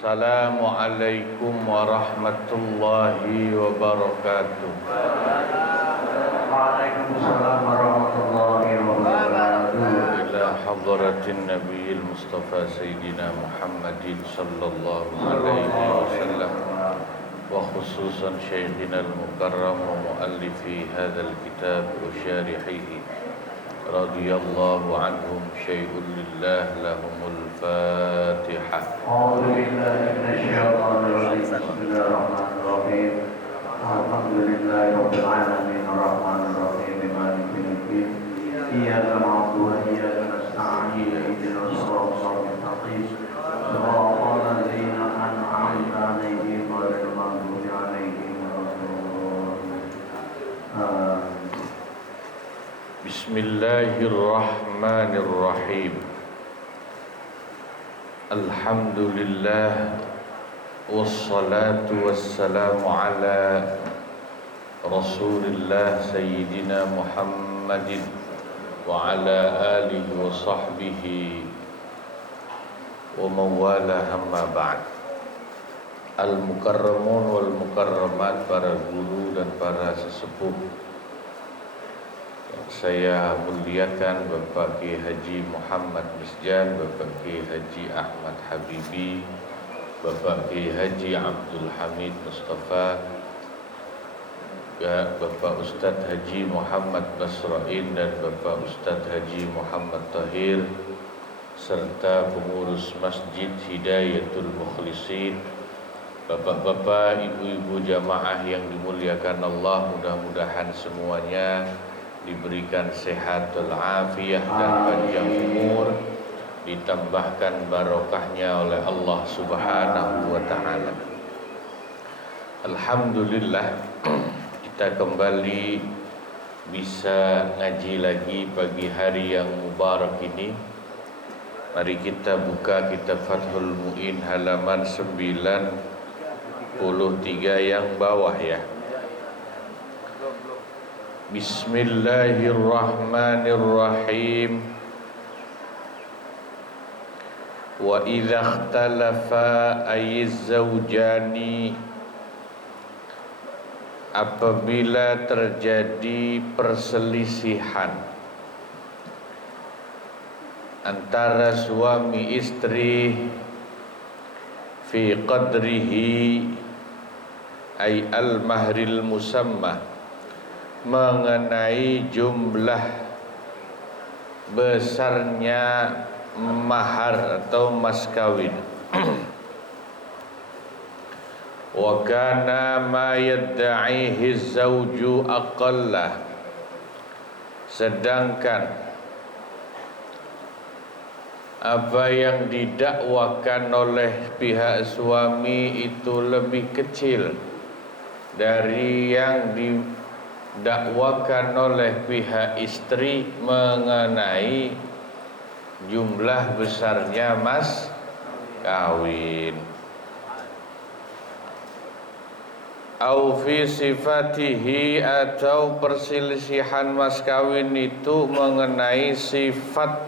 Assalamualaikum warahmatullahi wabarakatuh. Waalaikumsalam warahmatullahi wabarakatuh. Ila hadratin Nabiyil Mustafa Sayyidina Muhammadin sallallahu alaihi wasallam wa khususan Syekhina al-Mukarram wa muallifi hadzal kitab wa syarihihi radhiyallahu anhum syai'un lillah lahumul Fatihah. A'udzu billahi minasyaitonir rajim. Bismillahirrahmanirrahim. Alhamdulillahi rabbil alamin arrahmanir rahim maliki yaumiddin. Iyyaka na'budu wa iyyaka nasta'in ihdinas siratal mustaqim. Shiratal ladzina an'amta 'alaihim ghairil maghdubi 'alaihim waladdallin. Bismillahirrahmanirrahim. Alhamdulillah wassalatu wassalamu ala Rasulillah Sayyidina Muhammadin wa ala alihi wa sahbihi wa mawala hamma ba'd. Al-mukarramun wal mukarramat, para guru dan para sesepuh yang saya muliakan, Bapak Kiai Haji Muhammad Misjan, Bapak Kiai Haji Ahmad Habibi, Bapak Kiai Haji Abdul Hamid Mustafa, Bapak Ustadz Haji Muhammad Basrain dan Bapak Ustadz Haji Muhammad Tahir, serta pengurus Masjid Hidayatul Mukhlisin, bapak-bapak, ibu-ibu jamaah yang dimuliakan Allah, mudah-mudahan semuanya diberikan sehat walafiat dan panjang umur, ditambahkan barokahnya oleh Allah Subhanahu wa ta'ala. Alhamdulillah, kita kembali bisa ngaji lagi pagi hari yang mubarak ini. Mari kita buka kitab Fathul Mu'in halaman 93 yang bawah ya. Bismillahirrahmanirrahim. Wa idza ikhtalafa ayyiz zawjani, apabila terjadi perselisihan antara suami istri fi qadrihi ay al-mahril musamma, mengenai jumlah besarnya mahar atau mas kawin. Wa kana ma yadda'ihi zawju aqalla, sedangkan apa yang didakwakan oleh pihak suami itu lebih kecil dari yang didakwakan oleh pihak istri mengenai jumlah besarnya mas kawin. Au fi sifatihi, atau perselisihan mas kawin itu mengenai sifat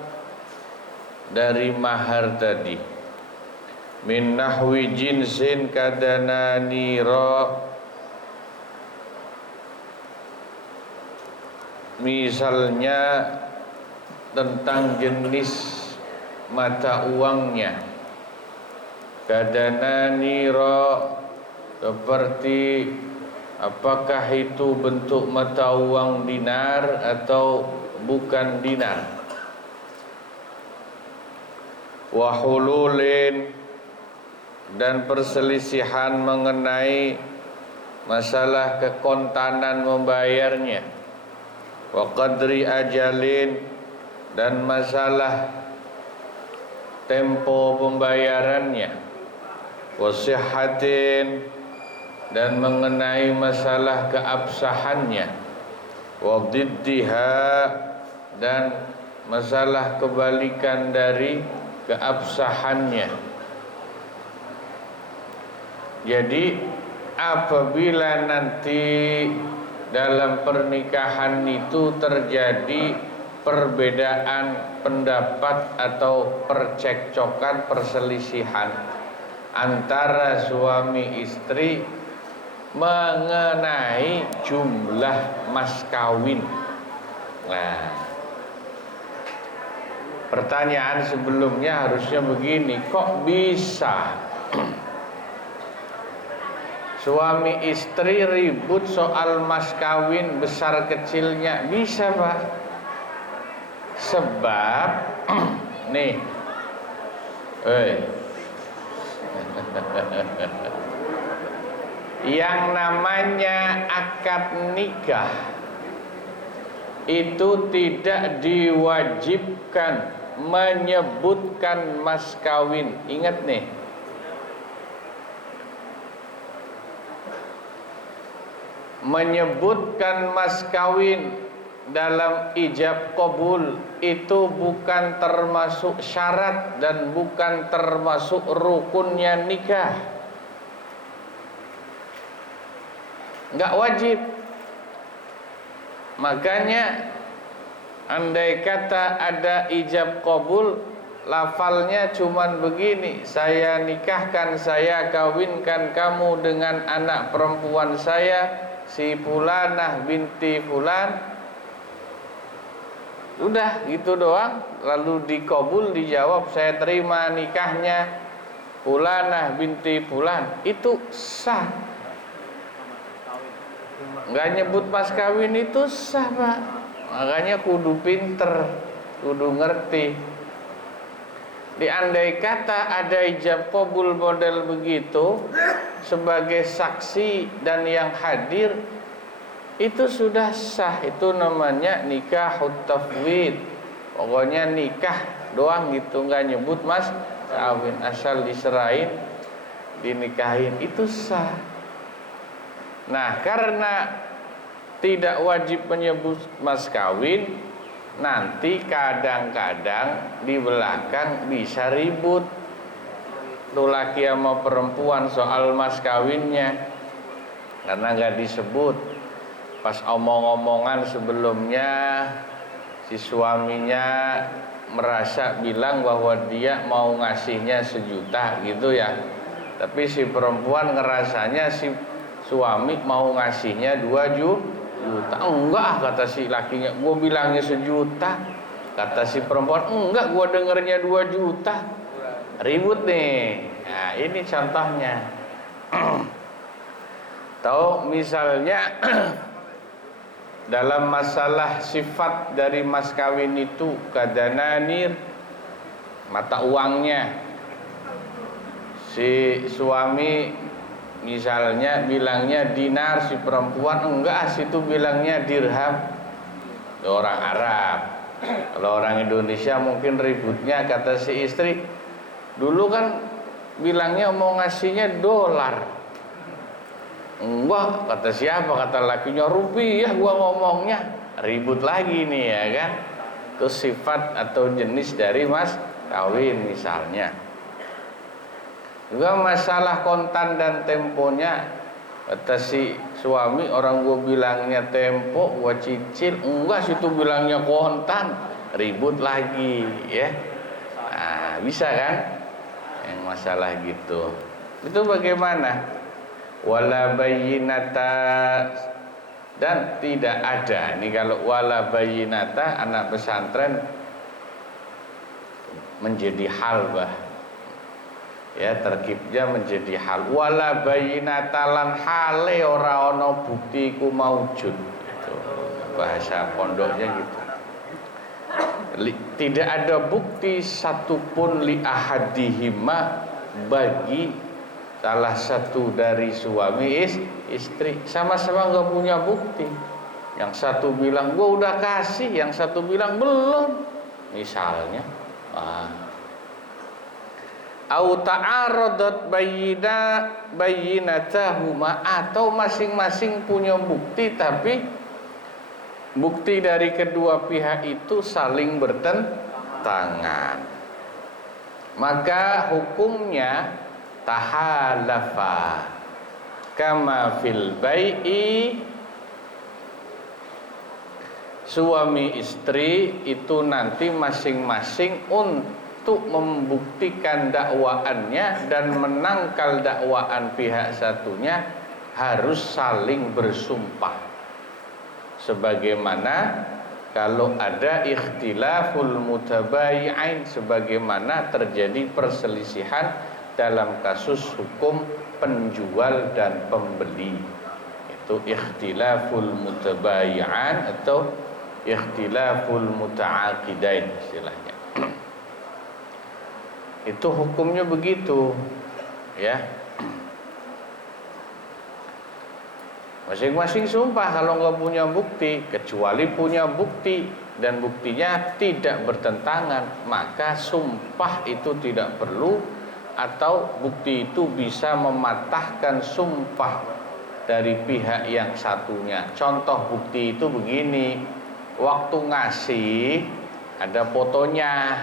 dari mahar tadi. Min nahwi jinsin kadananira, misalnya tentang jenis mata uangnya. Kadananira, seperti apakah itu bentuk mata uang dinar atau bukan dinar. Wahululin, dan perselisihan mengenai masalah kekontanan membayarnya. Wa qadri ajalin, dan masalah tempo pembayarannya. Wa sihhatin, dan mengenai masalah keabsahannya. Wa diddiha, dan masalah kebalikan dari keabsahannya. Jadi apabila nanti dalam pernikahan itu terjadi perbedaan pendapat atau percekcokan, perselisihan antara suami istri mengenai jumlah mas kawin. Nah, pertanyaan sebelumnya harusnya begini, kok bisa suami istri ribut soal mas kawin besar kecilnya? Bisa, Pak. Sebab nih, yang namanya akad nikah itu tidak diwajibkan menyebutkan mas kawin. Ingat nih, menyebutkan mas kawin dalam ijab qabul itu bukan termasuk syarat dan bukan termasuk rukunnya nikah. Enggak wajib. Makanya andai kata ada ijab qabul, lafalnya cuman begini, saya nikahkan, saya kawinkan kamu dengan anak perempuan saya, si Fulanah binti Fulan. Udah gitu doang. Lalu dikabul, dijawab saya terima nikahnya Fulanah binti Fulan. Itu sah. Nggak nyebut mas kawin itu sah, Pak. Makanya kudu pinter, kudu ngerti. Diandai kata ada ijab qabul model begitu, sebagai saksi dan yang hadir itu sudah sah. Itu namanya nikahut tafwid. Pokoknya nikah doang gitu, nggak nyebut mas kawin, asal diserahin, dinikahin, itu sah. Nah, karena tidak wajib menyebut mas kawin, nanti kadang-kadang di belakang bisa ribut tuh laki sama perempuan soal mas kawinnya, karena nggak disebut. Pas omong-omongan sebelumnya, si suaminya merasa bilang bahwa dia mau ngasihnya 1 juta gitu ya, tapi si perempuan ngerasanya si suami mau ngasihnya 2 juta. Enggak, kata si lakinya, gue bilangnya 1 juta. Kata si perempuan, enggak, gue dengernya 2 juta. Ribut nih. Nah, ini contohnya. Tahu misalnya dalam masalah sifat dari mas kawin itu, kadananir, mata uangnya, si suami misalnya bilangnya dinar, si perempuan enggak, situ bilangnya dirham. Orang Arab. Kalau orang Indonesia mungkin ributnya, kata si istri, dulu kan bilangnya mau ngasihnya dolar. Enggak, kata siapa? Kata lakinya rupiah gua ngomongnya. Ribut lagi nih ya kan. Itu sifat atau jenis dari mas kawin misalnya. Juga masalah kontan dan temponya, kata si suami, orang gua bilangnya tempo, gua cicil. Enggak, situ bilangnya kontan. Ribut lagi ya. Nah, bisa kan? Yang masalah gitu. Itu bagaimana? Wala bayyinata, dan tidak ada. Ini kalau wala bayyinata anak pesantren menjadi hal, bah. Ya, terkibnya menjadi hal. Wala bayyinata lan hale ora ana bukti ku maujud. Itu bahasa pondoknya gitu. Tidak ada bukti satupun li ahadihima bagi salah satu dari suami istri, sama-sama nggak punya bukti. Yang satu bilang gua udah kasih, yang satu bilang belum, misalnya. Au ta'aradat bayyinatahuma, atau masing-masing punya bukti tapi bukti dari kedua pihak itu saling bertentangan, maka hukumnya tahalafa kama fil bai'i. Suami istri itu nanti masing-masing untuk membuktikan dakwaannya dan menangkal dakwaan pihak satunya harus saling bersumpah. Sebagaimana kalau ada ikhtilaful mutabayi'ain, sebagaimana terjadi perselisihan dalam kasus hukum penjual dan pembeli. Itu ikhtilaful mutabayi'an atau ikhtilaful muta'aqidain istilahnya. Itu hukumnya begitu, ya. Masing-masing sumpah kalau nggak punya bukti, kecuali punya bukti dan buktinya tidak bertentangan, maka sumpah itu tidak perlu, atau bukti itu bisa mematahkan sumpah dari pihak yang satunya. Contoh bukti itu begini, waktu ngasih ada fotonya,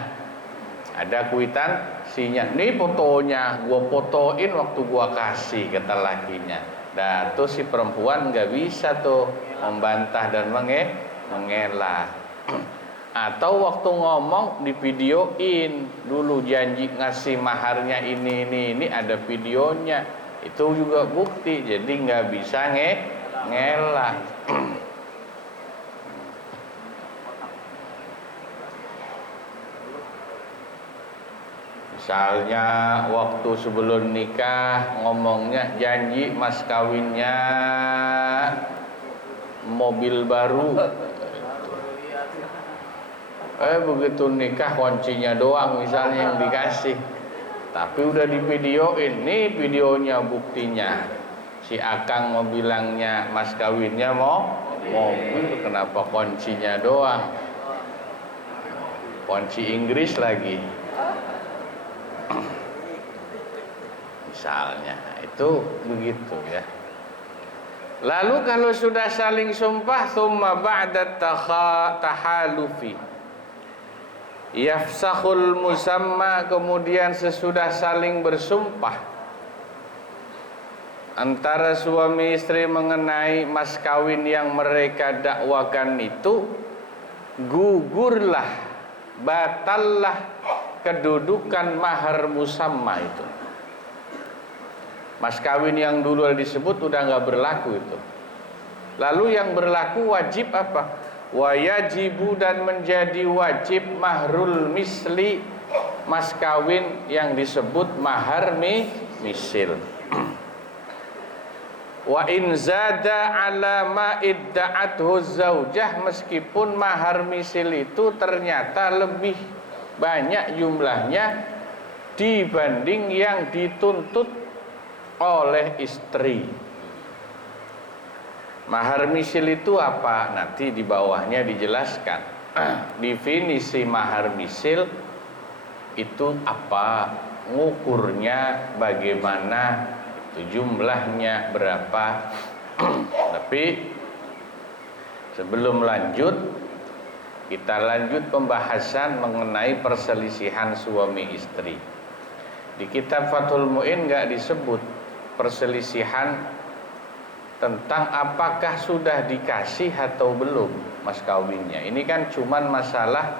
ada kwitansinya. Nih fotonya, gua fotoin waktu gua kasih, kata lakinya. Nah, tuh si perempuan nggak bisa tuh membantah dan mengelak. Atau waktu ngomong di videoin, dulu janji ngasih maharnya ini ada videonya. Itu juga bukti, jadi nggak bisa ngelak. Misalnya waktu sebelum nikah ngomongnya janji mas kawinnya mobil baru, begitu nikah kuncinya doang misalnya yang dikasih, tapi udah di videoin, nih videonya buktinya. Si akang mau bilangnya mas kawinnya mau mobil, kenapa kuncinya doang, kunci Inggris lagi misalnya. Itu begitu ya. Lalu kalau sudah saling sumpah, thumma ba'da tahalufi yafsakhul musamma, kemudian sesudah saling bersumpah antara suami istri mengenai mas kawin yang mereka dakwakan itu, gugurlah, batallah kedudukan mahar musamma itu. Mas kawin yang dulu disebut udah nggak berlaku itu. Lalu yang berlaku wajib apa? Wajibu, dan menjadi wajib mahrul misli, mas kawin yang disebut mahar misil. Wa in zada ala ma idda'athu zaujah, meskipun mahar misil itu ternyata lebih banyak jumlahnya dibanding yang dituntut oleh istri. Mahar misil itu apa? Nanti di bawahnya dijelaskan. Definisi mahar misil itu apa? Ngukurnya bagaimana? Itu jumlahnya berapa? Tapi sebelum lanjut, kita lanjut pembahasan mengenai perselisihan suami istri. Di kitab Fathul Mu'in nggak disebut perselisihan tentang apakah sudah dikasih atau belum mas kawinnya. Ini kan cuman masalah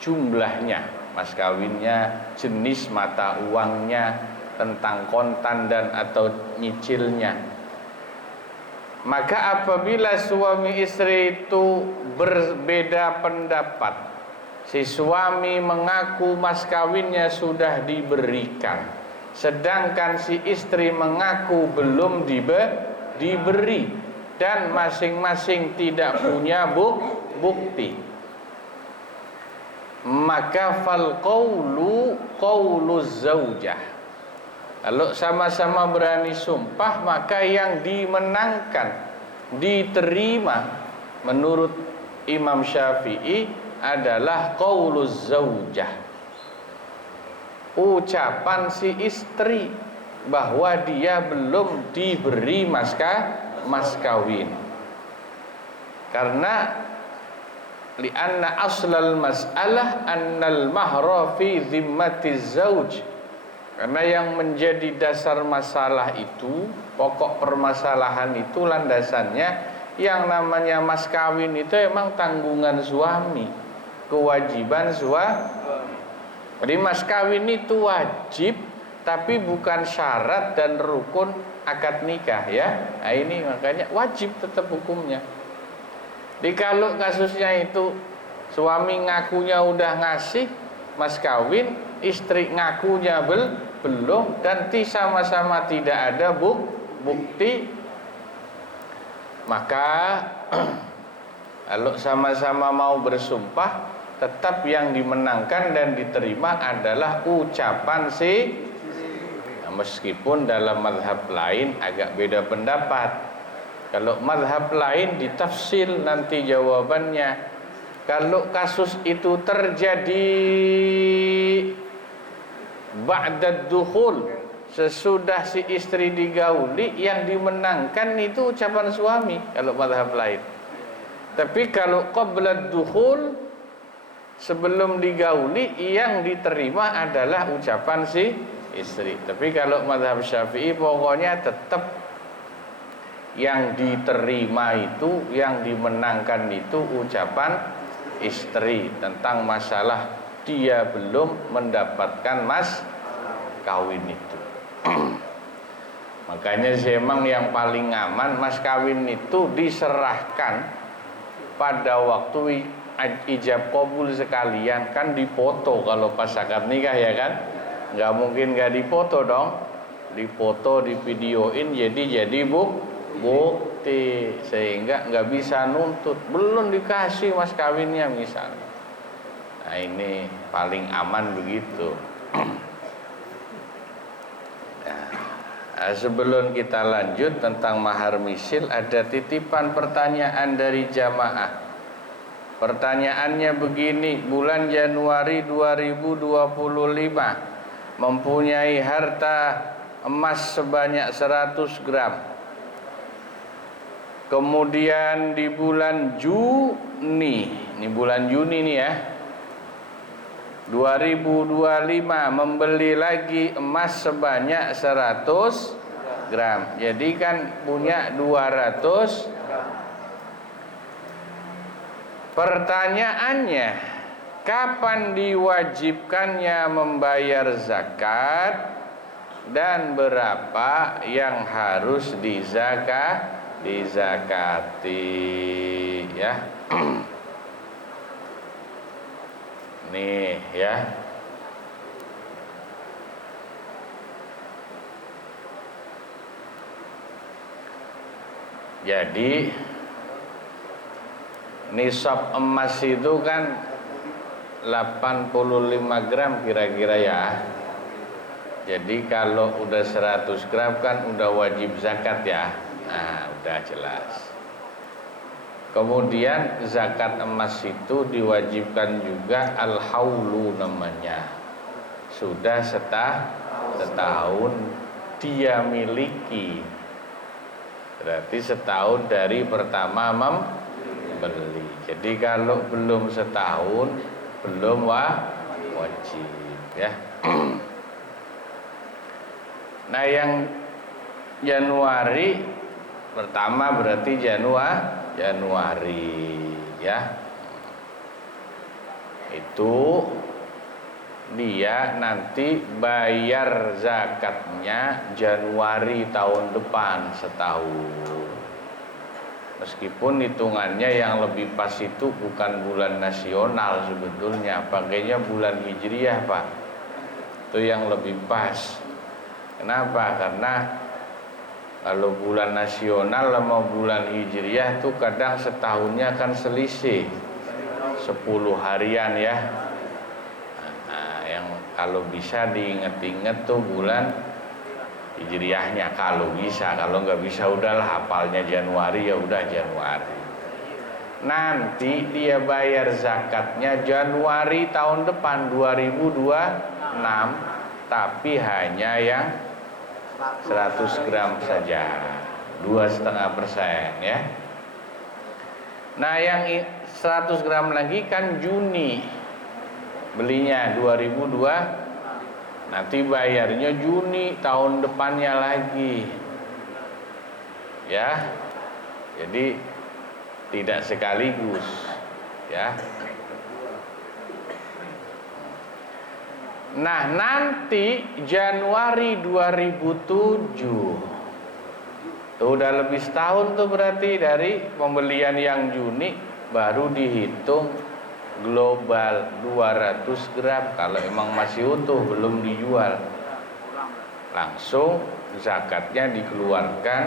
jumlahnya mas kawinnya, jenis mata uangnya, tentang kontan dan atau nyicilnya. Maka apabila suami istri itu berbeda pendapat, si suami mengaku mas kawinnya sudah diberikan, sedangkan si istri mengaku belum diberi, dan masing-masing tidak punya bukti, maka fal qawlu qawluz zaujah. Kalau sama-sama berani sumpah, maka yang dimenangkan, diterima menurut Imam Syafi'i adalah qauluz zaujah, ucapan si istri bahwa dia belum diberi mas kawin. Karena li'anna aslal mas'alah annal mahra fi zimmatiz zauj, karena yang menjadi dasar masalah itu, pokok permasalahan itu landasannya yang namanya mas kawin itu emang tanggungan suami. kewajiban Jadi mas kawin itu wajib, tapi bukan syarat dan rukun akad nikah ya. Nah ini makanya wajib tetap hukumnya. Jadi kalau kasusnya itu suami ngakunya udah ngasih mas kawin, istri ngakunya belum, dan sama-sama tidak ada bukti, maka kalau sama-sama mau bersumpah, tetap yang dimenangkan dan diterima adalah ucapan nah, meskipun dalam mazhab lain agak beda pendapat. Kalau mazhab lain ditafsir nanti jawabannya. Kalau kasus itu terjadi ba'dad dukhul, sesudah si istri digauli, yang dimenangkan itu ucapan suami kalau mazhab lain. Tapi kalau qabla dukhul, sebelum digauli, yang diterima adalah ucapan si istri. Tapi kalau mazhab Syafi'i pokoknya tetap yang diterima itu, yang dimenangkan itu ucapan istri tentang masalah dia belum mendapatkan mas kawin itu. Makanya memang yang paling aman mas kawin itu diserahkan pada waktu ijab kabul sekalian, kan dipoto kalau pas akad nikah ya kan, nggak mungkin nggak dipoto dong, dipoto, divideoin, jadi bukti, sehingga nggak bisa nuntut belum dikasih mas kawinnya misalnya. Nah ini paling aman begitu. Nah, sebelum kita lanjut tentang mahar misil, ada titipan pertanyaan dari jamaah. Pertanyaannya begini, bulan Januari 2025 mempunyai harta emas sebanyak 100 gram. Kemudian di bulan Juni, ini bulan Juni nih ya, 2025 membeli lagi emas sebanyak 100 gram. Jadi kan punya 200. Pertanyaannya, kapan diwajibkannya membayar zakat dan berapa yang harus dizakati ya. Nih ya. Jadi nisab emas itu kan 85 gram kira-kira ya. Jadi kalau udah 100 gram kan udah wajib zakat ya. Nah, udah jelas. Kemudian zakat emas itu diwajibkan juga al-haulu namanya. Sudah setahun dia miliki. Berarti setahun dari pertama membeli. Jadi kalau belum setahun belum wajib ya. Nah yang Januari pertama berarti Januari ya. Itu dia nanti bayar zakatnya Januari tahun depan setahun. Meskipun hitungannya yang lebih pas itu bukan bulan nasional sebetulnya, pakainya bulan hijriyah Pak. Itu yang lebih pas. Kenapa? Karena kalau bulan nasional sama bulan hijriyah itu kadang setahunnya kan selisih 10 harian ya. Nah, yang kalau bisa diinget-inget tuh bulan hijriyahnya kalau bisa. Kalau nggak bisa udahlah hafalnya Januari, ya udah Januari. Nanti dia bayar zakatnya Januari tahun depan 2026, tapi hanya yang 100 gram saja, 2,5% ya. Nah yang 100 gram lagi kan Juni belinya 2002, nanti bayarnya Juni tahun depannya lagi ya. Jadi tidak sekaligus ya. Nah, nanti Januari 2007 tuh udah lebih setahun tuh berarti dari pembelian yang Juni, baru dihitung global 200 gram. Kalau emang masih utuh belum dijual, langsung zakatnya dikeluarkan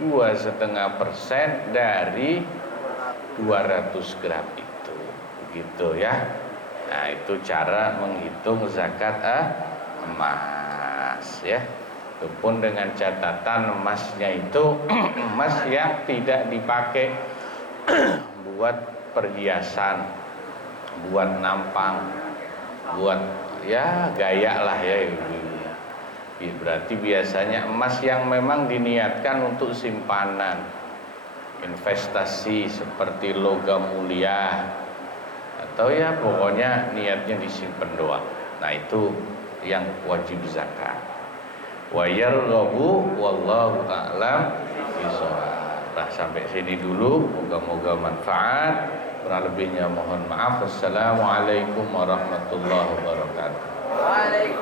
2,5% dari 200 gram itu, begitu ya. Nah, itu cara menghitung zakat emas ya. Itu pun dengan catatan emasnya itu emas yang tidak dipakai buat perhiasan, buat nampang, buat ya gaya lah ya ibu-ibu. Berarti biasanya emas yang memang diniatkan untuk simpanan, investasi seperti logam mulia, atau ya pokoknya niatnya disimpan doang. Nah, itu yang wajib zakat. Wa yarghabu wallahu a'lam bishawab. Nah, sampai sini dulu, moga-moga manfaat. Kurang lebihnya mohon maaf. Wassalamualaikum warahmatullahi wabarakatuh.